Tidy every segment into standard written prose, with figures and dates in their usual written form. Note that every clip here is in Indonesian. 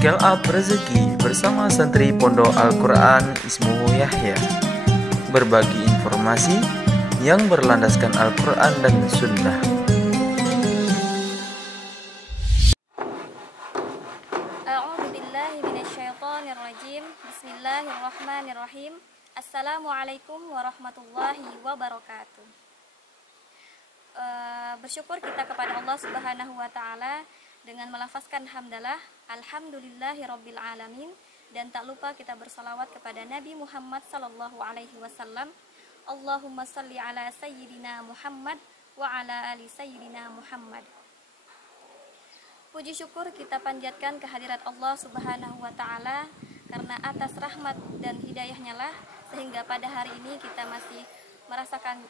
Scale Up Rezeki bersama santri Pondok Al-Quran Ismu Yahya. Berbagi informasi yang berlandaskan Al-Quran dan Sunnah. Bismillahirrahmanirrahim. Assalamualaikum warahmatullahi wabarakatuh. Bersyukur kita kepada Allah Subhanahu wa Ta'ala dengan melafazkan hamdalah, alhamdulillahirabbil alamin, dan tak lupa kita bersalawat kepada Nabi Muhammad sallallahu alaihi wasallam. Allahumma salli ala sayyidina Muhammad wa ala ali sayyidina Muhammad. Puji syukur kita panjatkan kehadirat Allah Subhanahu wa Ta'ala, karena atas rahmat dan hidayahnya lah sehingga pada hari ini kita masih merasakan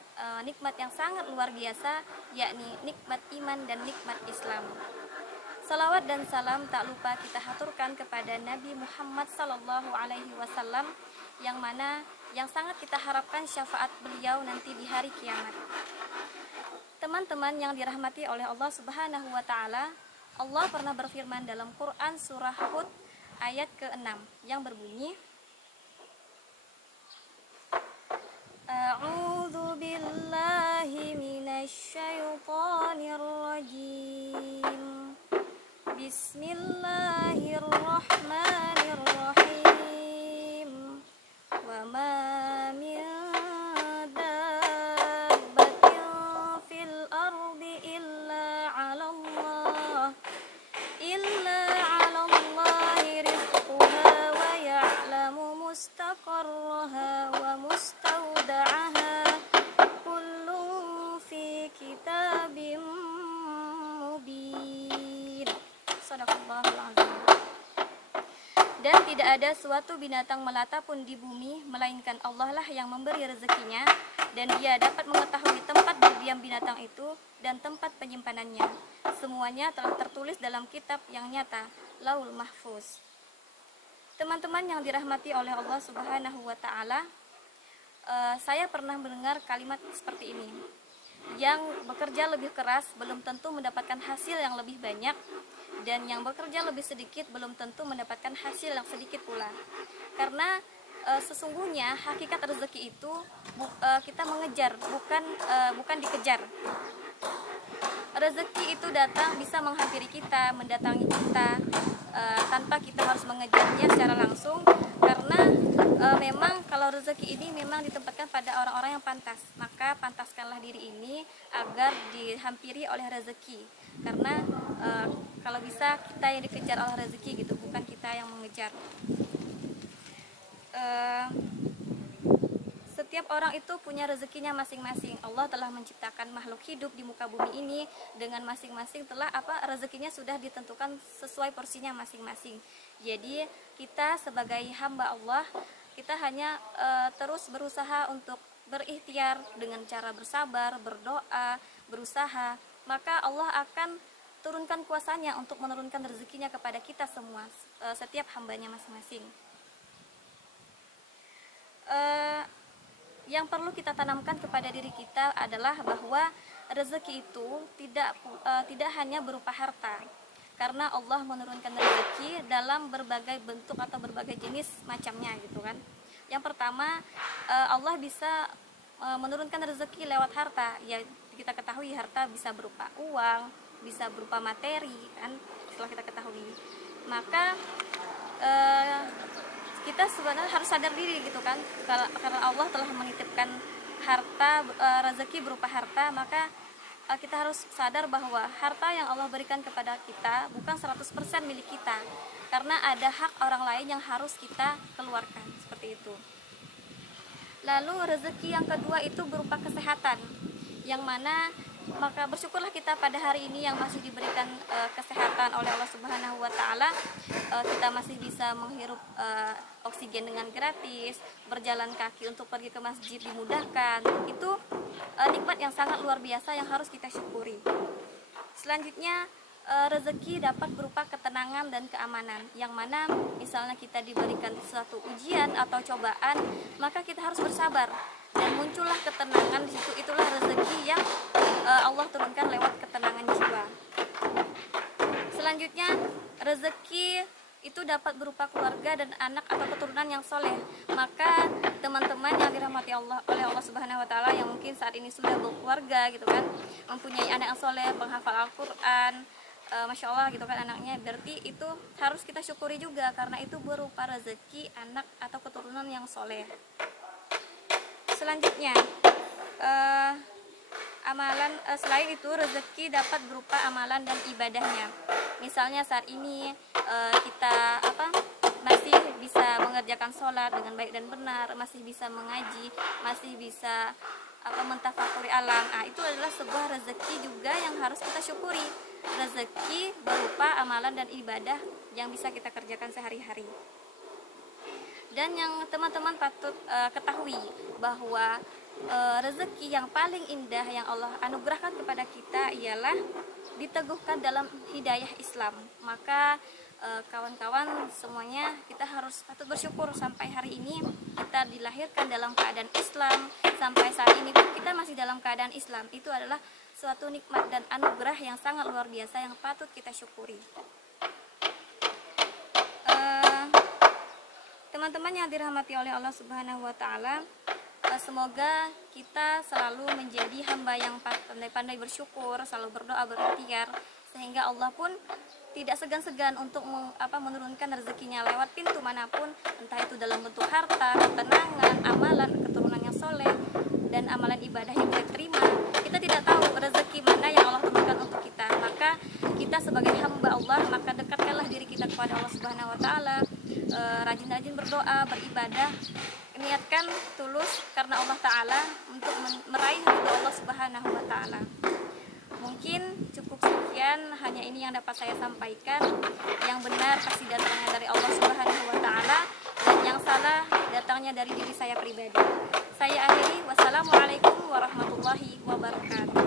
nikmat yang sangat luar biasa, yakni nikmat iman dan nikmat Islam. Salawat dan salam tak lupa kita haturkan kepada Nabi Muhammad sallallahu alaihi wasallam, yang mana yang sangat kita harapkan syafaat beliau nanti di hari kiamat. Teman-teman yang dirahmati oleh Allah Subhanahu wa Ta'ala, Allah pernah berfirman dalam Quran surah Hud ayat ke-6 yang berbunyi, A'udzu billahi minasyaitonir rajim. Bismillahirrahmanirrahim. Wa ma min dabbatin fil ardi illa 'ala Allahi rizquha wa ya'lamu mustaqarraha wa mustawda'aha, kullun fi kitabim mubin. Shadaqallahul azim. Dan tidak ada suatu binatang melata pun di bumi melainkan Allah lah yang memberi rezekinya, dan Dia dapat mengetahui tempat berdiam binatang itu dan tempat penyimpanannya. Semuanya telah tertulis dalam kitab yang nyata, Laul Mahfuz. Teman-teman yang dirahmati oleh Allah Subhanahu wa Ta'ala, saya pernah mendengar kalimat seperti ini, yang bekerja lebih keras belum tentu mendapatkan hasil yang lebih banyak, dan yang bekerja lebih sedikit belum tentu mendapatkan hasil yang sedikit pula. Karena sesungguhnya hakikat rezeki itu kita mengejar, bukan dikejar. Rezeki itu datang, bisa menghampiri kita, mendatangi kita, tanpa kita harus mengejarnya secara langsung. Karena memang kalau rezeki ini memang ditempatkan pada orang-orang yang pantas, maka pantaskanlah diri ini agar dihampiri oleh rezeki. Karena kalau bisa kita yang dikejar oleh rezeki gitu, bukan kita yang mengejar. Setiap orang itu punya rezekinya masing-masing. Allah telah menciptakan makhluk hidup di muka bumi ini dengan masing-masing telah rezekinya sudah ditentukan sesuai porsinya masing-masing. Jadi kita sebagai hamba Allah, kita hanya terus berusaha untuk berikhtiar dengan cara bersabar, berdoa, berusaha, maka Allah akan turunkan kuasanya untuk menurunkan rezekinya kepada kita semua, setiap hambanya masing-masing. Yang perlu kita tanamkan kepada diri kita adalah bahwa rezeki itu tidak hanya berupa harta, karena Allah menurunkan rezeki dalam berbagai bentuk atau berbagai jenis macamnya gitu kan. Yang pertama, Allah bisa menurunkan rezeki lewat harta. Ya, kita ketahui harta bisa berupa uang, bisa berupa materi kan, setelah kita ketahui. Maka kita sebenarnya harus sadar diri gitu kan, karena Allah telah menitipkan harta, rezeki berupa harta, maka kita harus sadar bahwa harta yang Allah berikan kepada kita bukan 100% milik kita, karena ada hak orang lain yang harus kita keluarkan, seperti itu. Lalu rezeki yang kedua itu berupa kesehatan, yang mana maka bersyukurlah kita pada hari ini yang masih diberikan kesehatan oleh Allah Subhanahu wa Ta'ala. Kita masih bisa menghirup oksigen dengan gratis, berjalan kaki untuk pergi ke masjid dimudahkan. Itu nikmat yang sangat luar biasa yang harus kita syukuri. Selanjutnya, rezeki dapat berupa ketenangan dan keamanan, yang mana misalnya kita diberikan suatu ujian atau cobaan, maka kita harus bersabar dan muncullah ketenangan di situ. Itulah rezeki yang Allah turunkan lewat ketenangan jiwa. Selanjutnya, rezeki itu dapat berupa keluarga dan anak atau keturunan yang soleh. Maka teman-teman yang dirahmati Allah oleh Allah Subhanahu wa Ta'ala, yang mungkin saat ini sudah berkeluarga gitu kan, mempunyai anak yang soleh, penghafal Al-Quran, Masya Allah gitu kan anaknya, berarti itu harus kita syukuri juga, karena itu berupa rezeki anak atau keturunan yang soleh. Selanjutnya, amalan selain itu rezeki dapat berupa amalan dan ibadahnya. Misalnya saat ini kita masih bisa mengerjakan sholat dengan baik dan benar, masih bisa mengaji, masih bisa mentafakuri alam. Itu adalah sebuah rezeki juga yang harus kita syukuri. Rezeki berupa amalan dan ibadah yang bisa kita kerjakan sehari-hari. Dan yang teman-teman patut ketahui bahwa rezeki yang paling indah yang Allah anugerahkan kepada kita ialah diteguhkan dalam hidayah Islam. Maka kawan-kawan semuanya, kita harus patut bersyukur sampai hari ini kita dilahirkan dalam keadaan Islam, sampai saat ini pun kita masih dalam keadaan Islam. Itu adalah suatu nikmat dan anugerah yang sangat luar biasa yang patut kita syukuri. Teman-teman yang dirahmati oleh Allah Subhanahu wa Ta'ala, semoga kita selalu menjadi hamba yang pandai-pandai bersyukur, selalu berdoa, berikhtiar, sehingga Allah pun tidak segan-segan untuk menurunkan rezekinya lewat pintu manapun, entah itu dalam bentuk harta, ketenangan, amalan, keturunan yang soleh, dan amalan ibadah yang kita terima. Kita tidak tahu rezeki mana yang Allah turunkan untuk kita. Maka kita sebagai hamba Allah, maka dekatkanlah diri kita kepada Allah Subhanahu wa Ta'ala, rajin-rajin berdoa, beribadah, niatkan tulus karena Allah Ta'ala untuk meraih ridho Allah Subhanahu wa Ta'ala. Mungkin cukup sekian, hanya ini yang dapat saya sampaikan. Yang benar pasti datangnya dari Allah Subhanahu wa Ta'ala, dan yang salah datangnya dari diri saya pribadi. Saya akhiri, wassalamualaikum warahmatullahi wabarakatuh.